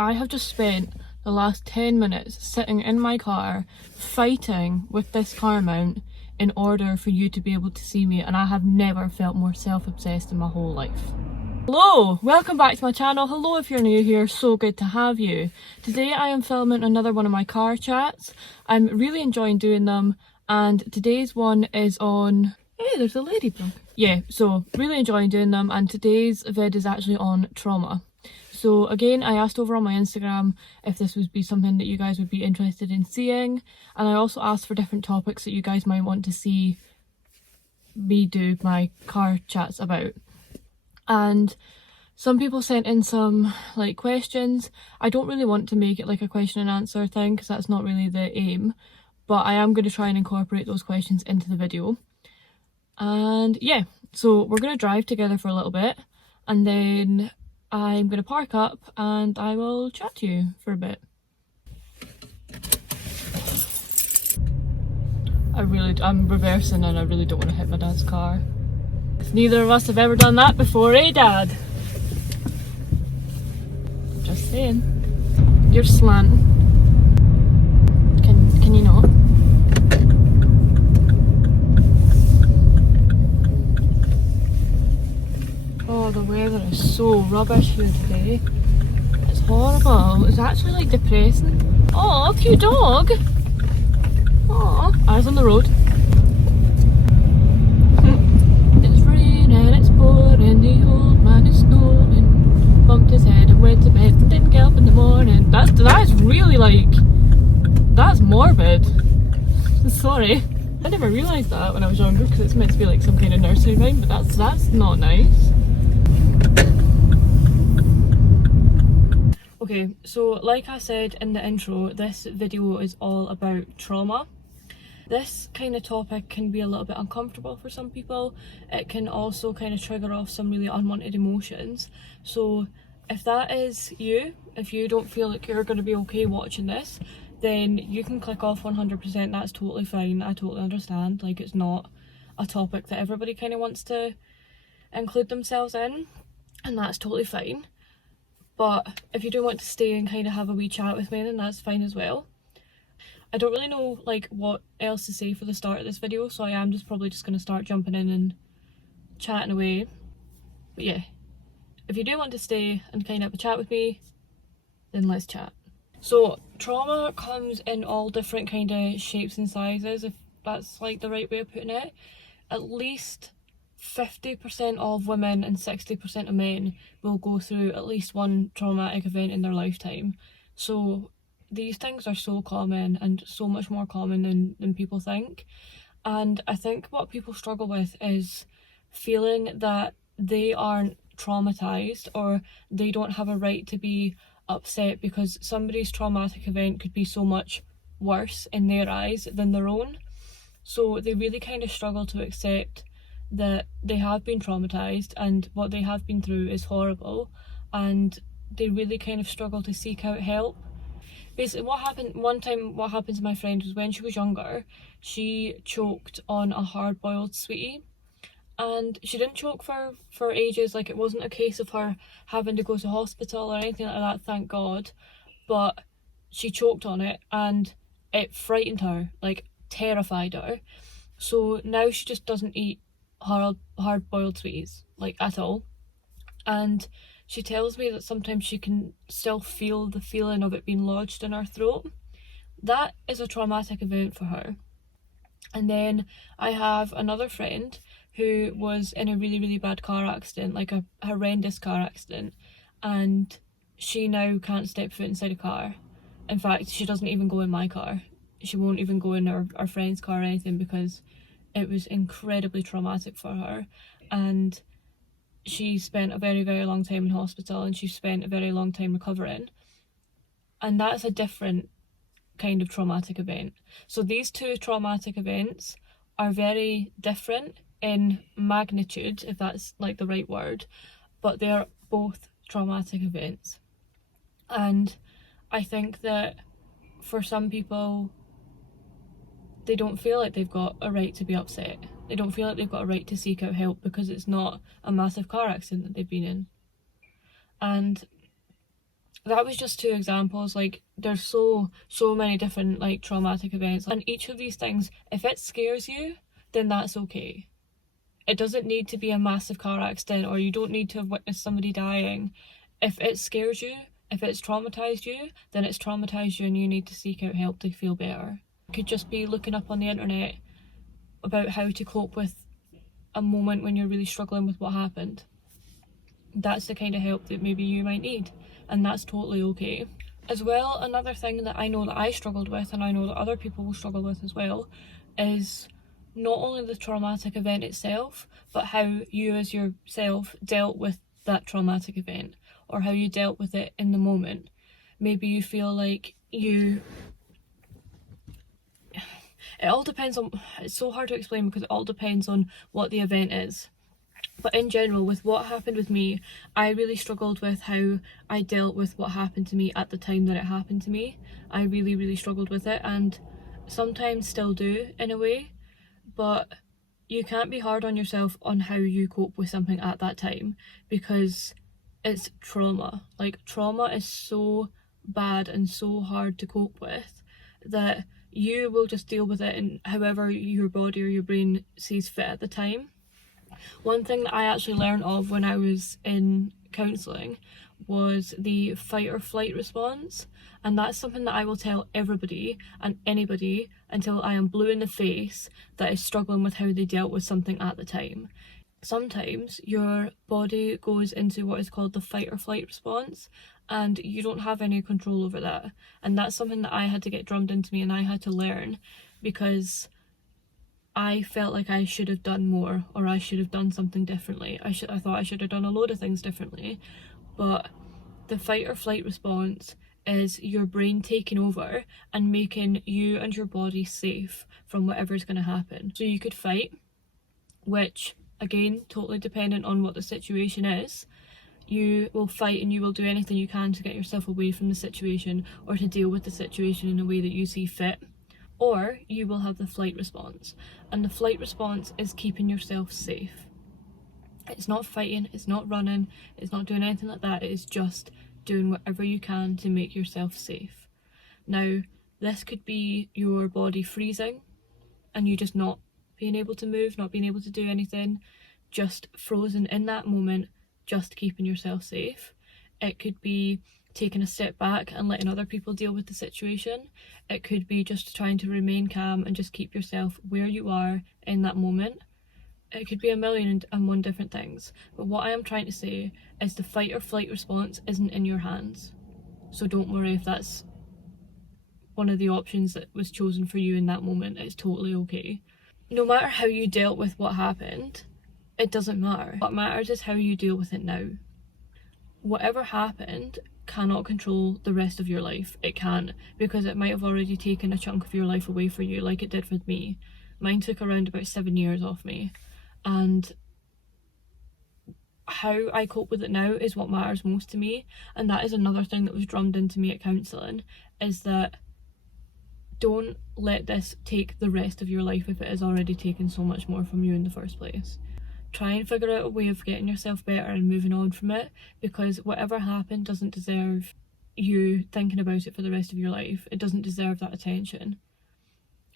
I have just spent the last 10 minutes sitting in my car fighting with this car mount in order for you to be able to see me, and I have never felt more self-obsessed in my whole life. Hello, welcome back to my channel. Hello if you're new here, so good to have you. Today I am filming another one of my car chats. I'm really enjoying doing them, and today's one is on... Hey, there's a ladybug. Yeah, so really enjoying doing them, and today's vid is actually on trauma. So again, I asked over on my Instagram if this would be something that you guys would be interested in seeing, and I also asked for different topics that you guys might want to see me do my car chats about. And some people sent in some like questions. I don't really want to make it like a question and answer thing because that's not really the aim, but I am going to try and incorporate those questions into the video. And yeah, so we're going to drive together for a little bit, and then I'm going to park up and I will chat to you for a bit. I'm reversing and I really don't want to hit my dad's car. Neither of us have ever done that before, eh, Dad? Just saying. You're slanting. Can you not? Oh, the weather is so rubbish here today. It's horrible. It's actually like depressing. Oh, cute dog. Oh, eyes on the road. It's raining, it's pouring, the old man is snoring. Bumped his head and went to bed and didn't get up in the morning. That's really like... That's morbid. Sorry. I never realised that when I was younger because it's meant to be like some kind of nursery rhyme, but that's not nice. Okay, so like I said in the intro, this video is all about trauma. This kind of topic can be a little bit uncomfortable for some people. It can also kind of trigger off some really unwanted emotions. So if that is you, if you don't feel like you're going to be okay watching this, then you can click off 100%. That's totally fine. I totally understand. Like, it's not a topic that everybody kind of wants to include themselves in, and that's totally fine. But if you do want to stay and kind of have a wee chat with me, then that's fine as well. I don't really know like what else to say for the start of this video, so I am probably just going to start jumping in and chatting away. But yeah, if you do want to stay and kind of have a chat with me, then let's chat. So trauma comes in all different kind of shapes and sizes, if that's like the right way of putting it. At least 50% of women and 60% of men will go through at least one traumatic event in their lifetime. So these things are so common and so much more common than people think. And I think what people struggle with is feeling that they aren't traumatized, or they don't have a right to be upset because somebody's traumatic event could be so much worse in their eyes than their own. So they really kind of struggle to accept that they have been traumatized and what they have been through is horrible, and they really kind of struggle to seek out help. Basically what happened to my friend was when she was younger, she choked on a hard-boiled sweetie, and she didn't choke for ages. Like, it wasn't a case of her having to go to hospital or anything like that, thank God, but she choked on it and it frightened her, like terrified her. So now she just doesn't eat hard-boiled sweeties, like, at all. And she tells me that sometimes she can still feel the feeling of it being lodged in her throat. That is a traumatic event for her. And then I have another friend who was in a really, really bad car accident, like a horrendous car accident, and she now can't step foot inside a car. In fact, she doesn't even go in my car. She won't even go in our friend's car or anything because it was incredibly traumatic for her, and she spent a very, very long time in hospital, and she spent a very long time recovering. And that's a different kind of traumatic event. So these two traumatic events are very different in magnitude, if that's like the right word, but they're both traumatic events. And I think that for some people, they don't feel like they've got a right to be upset. They don't feel like they've got a right to seek out help because it's not a massive car accident that they've been in. And that was just two examples. Like, there's so many different like traumatic events, and each of these things, if it scares you, then that's okay. It doesn't need to be a massive car accident, or you don't need to have witnessed somebody dying. If it scares you, if it's traumatized you, then it's traumatized you and you need to seek out help to feel better. It could just be looking up on the internet about how to cope with a moment when you're really struggling with what happened. That's the kind of help that maybe you might need, and that's totally okay. As well, another thing that I know that I struggled with, and I know that other people will struggle with as well, is not only the traumatic event itself, but how you as yourself dealt with that traumatic event, or how you dealt with it in the moment. Maybe you feel like it all depends on, it's so hard to explain because it all depends on what the event is. But in general, with what happened with me, I really struggled with how I dealt with what happened to me at the time that it happened to me. I really struggled with it, and sometimes still do in a way, but you can't be hard on yourself on how you cope with something at that time, because it's trauma. Like, trauma is so bad and so hard to cope with that you will just deal with it in however your body or your brain sees fit at the time. One thing that I actually learned of when I was in counselling was the fight or flight response, and that's something that I will tell everybody and anybody until I am blue in the face that is struggling with how they dealt with something at the time. Sometimes your body goes into what is called the fight or flight response, and you don't have any control over that, and that's something that I had to get drummed into me and I had to learn, because I felt like I should have done more, or I should have done something differently. I thought I should have done a load of things differently, but the fight or flight response is your brain taking over and making you and your body safe from whatever's going to happen. So you could fight, which again, totally dependent on what the situation is. You will fight and you will do anything you can to get yourself away from the situation or to deal with the situation in a way that you see fit. Or you will have the flight response, and the flight response is keeping yourself safe. It's not fighting, it's not running, it's not doing anything like that, it is just doing whatever you can to make yourself safe. Now, this could be your body freezing and you just not being able to move, not being able to do anything, just frozen in that moment, just keeping yourself safe. It could be taking a step back and letting other people deal with the situation. It could be just trying to remain calm and just keep yourself where you are in that moment. It could be a million and one different things, but what I am trying to say is the fight or flight response isn't in your hands. So don't worry if that's one of the options that was chosen for you in that moment. It's totally okay. No matter how you dealt with what happened, it doesn't matter. What matters is how you deal with it now. Whatever happened cannot control the rest of your life. It can't, because it might have already taken a chunk of your life away for you, like it did with me. Mine took around about 7 years off me, and how I cope with it now is what matters most to me. And that is another thing that was drummed into me at counselling, is that don't let this take the rest of your life if it has already taken so much more from you in the first place. Try and figure out a way of getting yourself better and moving on from it, because whatever happened doesn't deserve you thinking about it for the rest of your life. It doesn't deserve that attention,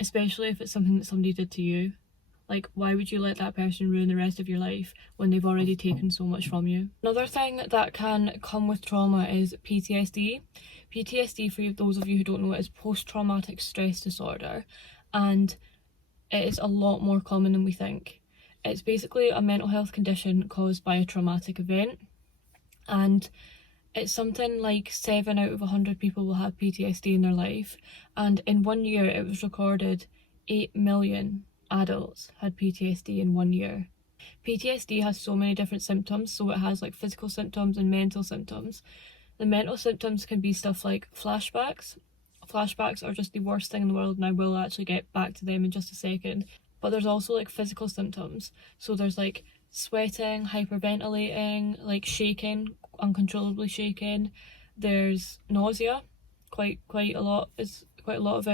especially if it's something that somebody did to you. Like, why would you let that person ruin the rest of your life when they've already taken so much from you? Another thing that can come with trauma is PTSD. PTSD, for those of you who don't know, is post-traumatic stress disorder, and it is a lot more common than we think. It's basically a mental health condition caused by a traumatic event, and it's something like 7 out of 100 people will have PTSD in their life, and in 1 year it was recorded 8 million adults had PTSD in 1 year. PTSD has so many different symptoms, so it has like physical symptoms and mental symptoms. The mental symptoms can be stuff like flashbacks. Flashbacks are just the worst thing in the world, and I will actually get back to them in just a second. But there's also like physical symptoms. So there's like sweating, hyperventilating, like shaking, uncontrollably shaking. There's nausea. Quite a lot of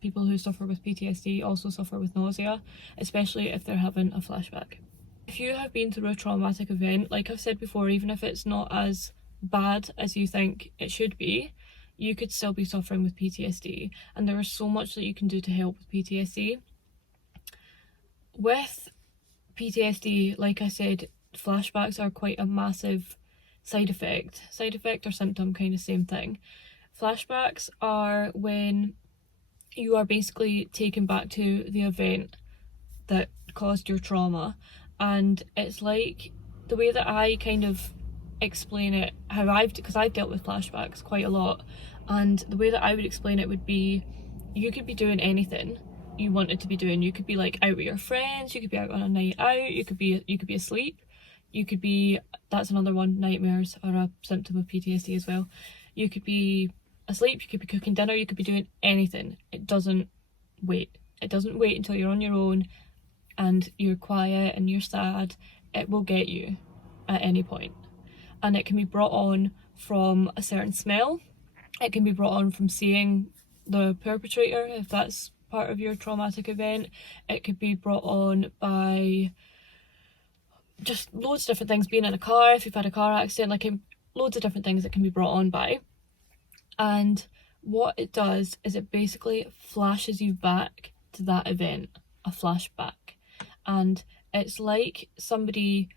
people who suffer with PTSD also suffer with nausea, especially if they're having a flashback. If you have been through a traumatic event, like I've said before, even if it's not as bad as you think it should be, you could still be suffering with PTSD, and there is so much that you can do to help with PTSD. With PTSD, like I said, flashbacks are quite a massive side effect or symptom, kind of same thing. Flashbacks are when you are basically taken back to the event that caused your trauma, and it's like, the way that I kind of explain it, because I've dealt with flashbacks quite a lot, and the way that I would explain it would be, you could be doing anything you wanted to be doing. You could be like out with your friends, you could be out on a night out, you could be asleep, you could be, that's another one, nightmares are a symptom of PTSD as well. You could be asleep, you could be cooking dinner, you could be doing anything. It doesn't wait until you're on your own and you're quiet and you're sad. It will get you at any point, and it can be brought on from a certain smell, it can be brought on from seeing the perpetrator if that's part of your traumatic event, it could be brought on by just loads of different things, being in a car, if you've had a car accident, like loads of different things that can be brought on by. And what it does is it basically flashes you back to that event, a flashback. And it's like somebody,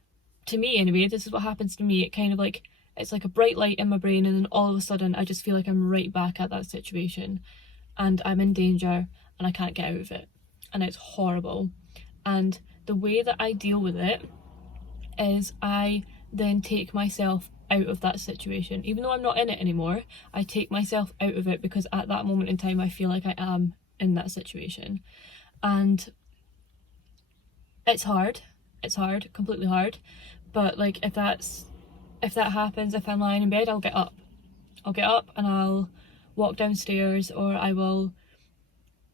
to me anyway, this is what happens to me, it kind of like, it's like a bright light in my brain, and then all of a sudden I just feel like I'm right back at that situation and I'm in danger and I can't get out of it, and it's horrible. And the way that I deal with it is I then take myself out of that situation. Even though I'm not in it anymore, I take myself out of it, because at that moment in time I feel like I am in that situation. And it's hard, completely hard, but like if that happens, if I'm lying in bed, I'll get up and I'll walk downstairs, or I will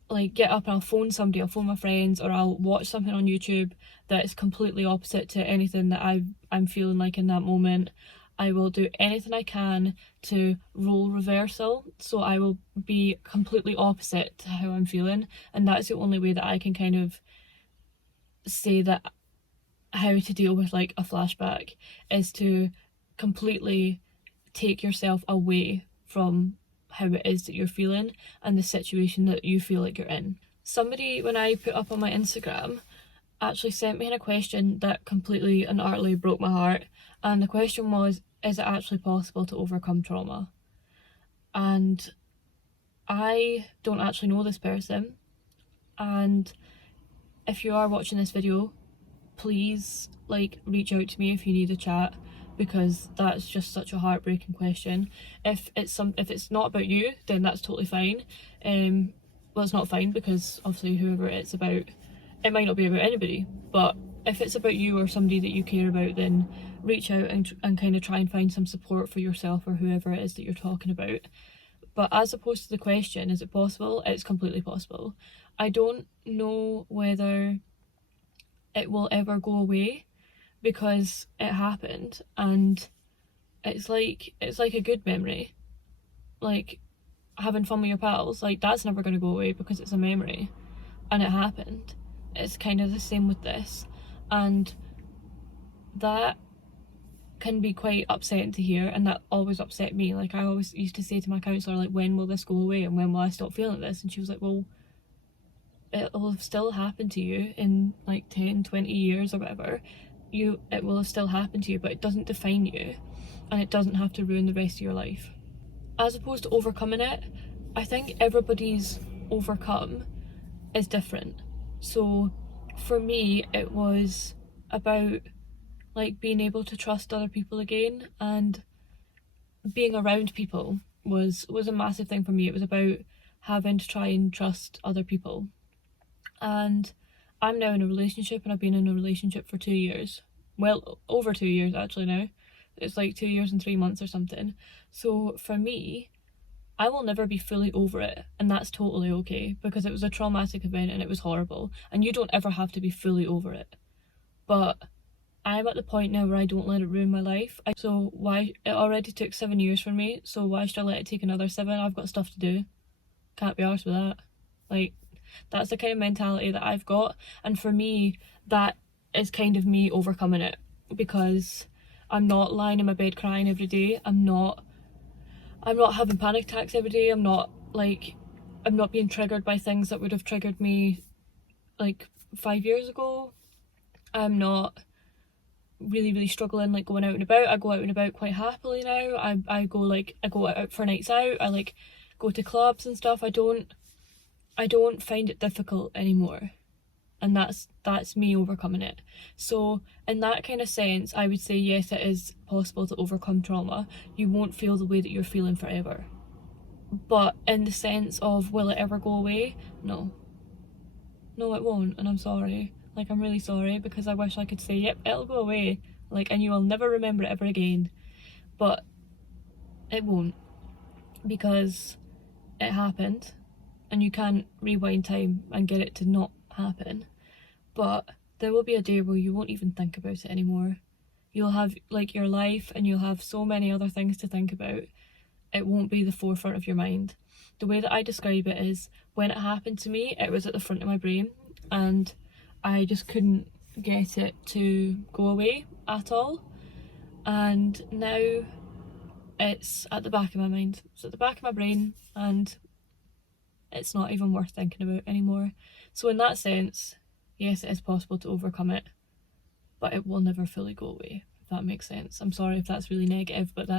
like get up and I'll phone somebody, I'll phone my friends, or I'll watch something on YouTube that is completely opposite to anything that I'm feeling like in that moment. I will do anything I can to role reversal, so I will be completely opposite to how I'm feeling, and that's the only way that I can kind of say that how to deal with like a flashback, is to completely take yourself away from how it is that you're feeling and the situation that you feel like you're in. Somebody, when I put up on my Instagram, actually sent me in a question that completely and utterly broke my heart, and the question was, is it actually possible to overcome trauma? And I don't actually know this person, and if you are watching this video, please like reach out to me if you need a chat, because that's just such a heartbreaking question. If it's not about you, then that's totally fine. Well, it's not fine, because obviously whoever it's about, it might not be about anybody, but if it's about you or somebody that you care about, then reach out and kind of try and find some support for yourself or whoever it is that you're talking about. But as opposed to the question, is it possible? It's completely possible. I don't know whether it will ever go away, because it happened, and it's like a good memory, like having fun with your pals, like that's never going to go away because it's a memory and it happened. It's kind of the same with this, and that can be quite upsetting to hear, and that always upset me. Like I always used to say to my counsellor, like, when will this go away and when will I stop feeling this? And she was like, well, it will have still happened to you in like 10-20 years or whatever. It will have still happened to you, but it doesn't define you, and it doesn't have to ruin the rest of your life. As opposed to overcoming it, I think everybody's overcome is different. So for me, it was about like being able to trust other people again, and being around people was a massive thing for me. It was about having to try and trust other people. And I'm now in a relationship, and I've been in a relationship for 2 years. Well, over 2 years actually now. It's like 2 years and 3 months or something. So for me, I will never be fully over it, and that's totally okay, because it was a traumatic event and it was horrible, and you don't ever have to be fully over it. But I'm at the point now where I don't let it ruin my life. So why, it already took 7 years for me, so why should I let it take another 7? I've got stuff to do. Can't be arsed with that. Like, that's the kind of mentality that I've got, and for me, that is kind of me overcoming it, because I'm not lying in my bed crying every day. I'm not having panic attacks every day. I'm not being triggered by things that would have triggered me like 5 years ago. I'm not really struggling like going out and about. I go out and about quite happily now. I go out for nights out. I like go to clubs and stuff. I don't find it difficult anymore. And that's me overcoming it. So in that kind of sense, I would say yes, it is possible to overcome trauma. You won't feel the way that you're feeling forever. But in the sense of, will it ever go away? No, it won't, and I'm sorry. Like, I'm really sorry, because I wish I could say, yep, it'll go away, like, and you will never remember it ever again. But it won't, because it happened, and you can't rewind time and get it to not happen. But there will be a day where you won't even think about it anymore. You'll have like your life, and you'll have so many other things to think about. It won't be the forefront of your mind. The way that I describe it is, when it happened to me, it was at the front of my brain, and I just couldn't get it to go away at all. And now it's at the back of my mind. It's at the back of my brain, and it's not even worth thinking about anymore. So in that sense, yes, it is possible to overcome it, but it will never fully go away, if that makes sense. I'm sorry if that's really negative, but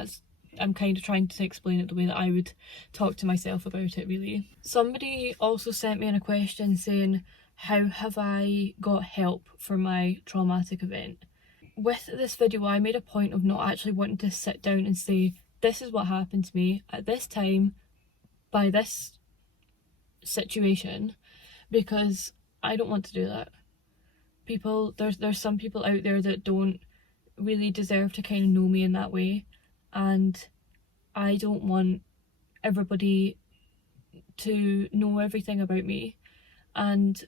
I'm kind of trying to explain it the way that I would talk to myself about it, really. Somebody also sent me in a question saying, how have I got help for my traumatic event? With this video, I made a point of not actually wanting to sit down and say, this is what happened to me at this time, by this situation, because I don't want to do that. There's some people out there that don't really deserve to kind of know me in that way, and I don't want everybody to know everything about me, and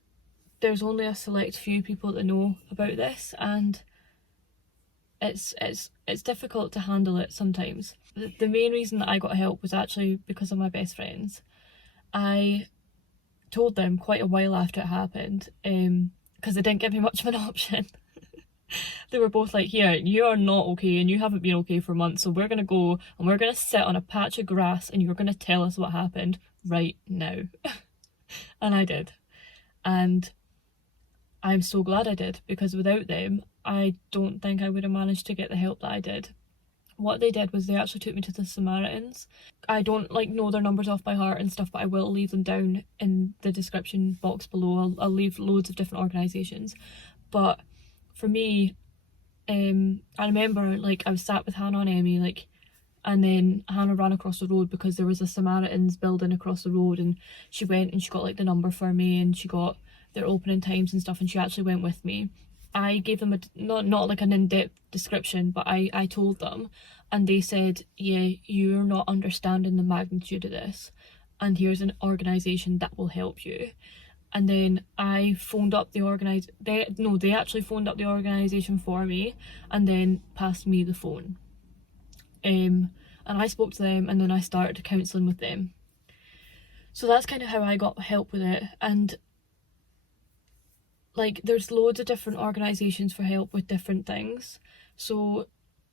there's only a select few people that know about this, and it's difficult to handle it sometimes. The main reason that I got help was actually because of my best friends. I told them quite a while after it happened, because they didn't give me much of an option. They were both like, yeah, you are not okay, and you haven't been okay for months, so we're going to go and we're going to sit on a patch of grass and you're going to tell us what happened right now. And I did. And I'm so glad I did, because without them, I don't think I would have managed to get the help that I did. What they did was they actually took me to the Samaritans. I don't know their numbers off by heart and stuff, but I will leave them down in the description box below. I'll leave loads of different organisations. But for me, I remember I was sat with Hannah and Emmy, and then Hannah ran across the road because there was a Samaritans building across the road, and she went and she got the number for me, and she got their opening times and stuff, and she actually went with me. I gave them not an in-depth description, but I told them, and they said, yeah, you're not understanding the magnitude of this, and here's an organisation that will help you. And then I phoned up the they actually phoned up the organisation for me, and then passed me the phone. And I spoke to them, and then I started counselling with them. So that's kind of how I got help with it. And there's loads of different organisations for help with different things. So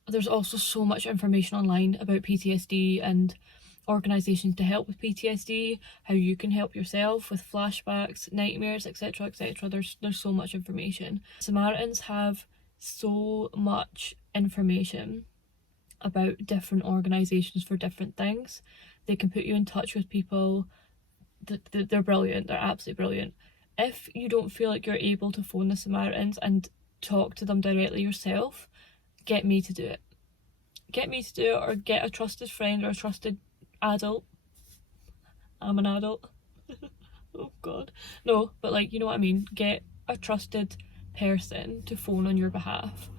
there's also so much information online about PTSD and organisations to help with PTSD, how you can help yourself with flashbacks, nightmares, etc, etc. There's so much information. Samaritans have so much information about different organisations for different things. They can put you in touch with people. They're brilliant. They're absolutely brilliant. If you don't feel like you're able to phone the Samaritans and talk to them directly yourself, get me to do it. Get me to do it, or get a trusted friend or a trusted adult. I'm an adult. Oh god. No, but you know what I mean. Get a trusted person to phone on your behalf.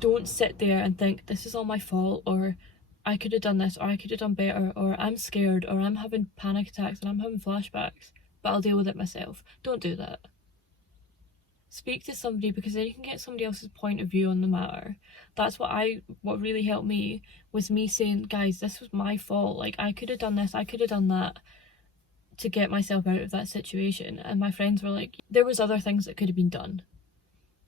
Don't sit there and think, this is all my fault, or I could have done this, or I could have done better, or I'm scared, or I'm having panic attacks and I'm having flashbacks, but I'll deal with it myself. Don't do that. Speak to somebody, because then you can get somebody else's point of view on the matter. That's what really helped me, was me saying, guys, this was my fault. I could have done this, I could have done that to get myself out of that situation. And my friends were like, there was other things that could have been done.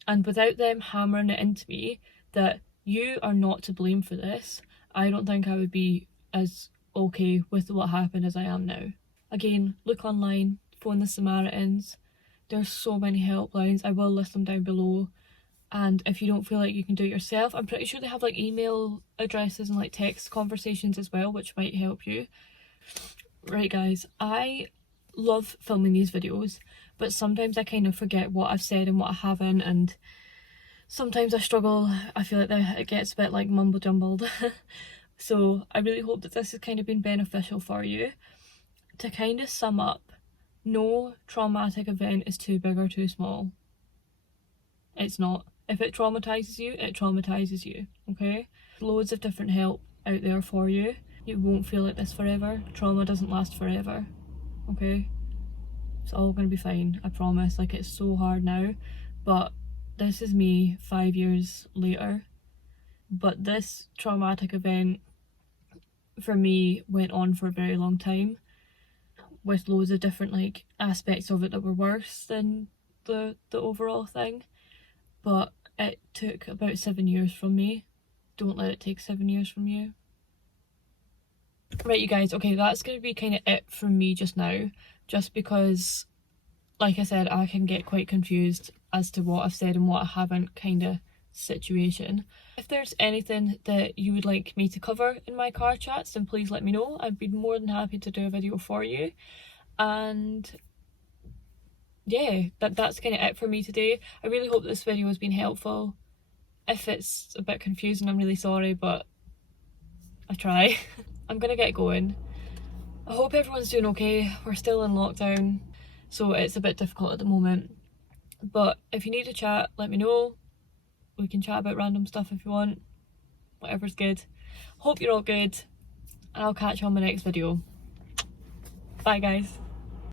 And without them hammering it into me that You are not to blame for this. I don't think I would be as okay with what happened as I am now. Again, look online, phone the Samaritans. There's so many helplines. I will list them down below. And if you don't feel like you can do it yourself, I'm pretty sure they have like email addresses and like text conversations as well, which might help you. Right guys, I love filming these videos, but sometimes I kind of forget what I've said and what I haven't, and sometimes I struggle. I feel like it gets a bit like mumble jumbled. So I really hope that this has kind of been beneficial for you. To kind of sum up, no traumatic event is too big or too small. It's not. If it traumatises you, it traumatises you, okay? Loads of different help out there for you. You won't feel like this forever. Trauma doesn't last forever, okay? It's all gonna be fine, I promise. Like, it's so hard now, but this is me 5 years later. But this traumatic event for me went on for a very long time, with loads of different like aspects of it that were worse than the overall thing. But it took about 7 years from me. Don't let it take 7 years from you. Right, you guys, okay, that's going to be kind of it from me just now, just because, like I said, I can get quite confused as to what I've said and what I haven't kind of situation. If there's anything that you would like me to cover in my car chats, then please let me know. I'd be more than happy to do a video for you. And yeah, that's kind of it for me today. I really hope this video has been helpful. If it's a bit confusing, I'm really sorry, but I try. I'm gonna get going. I hope everyone's doing okay. We're still in lockdown, so it's a bit difficult at the moment. But if you need to chat, let me know. We can chat about random stuff if you want. Whatever's good. Hope you're all good, and I'll catch you on my next video. Bye guys.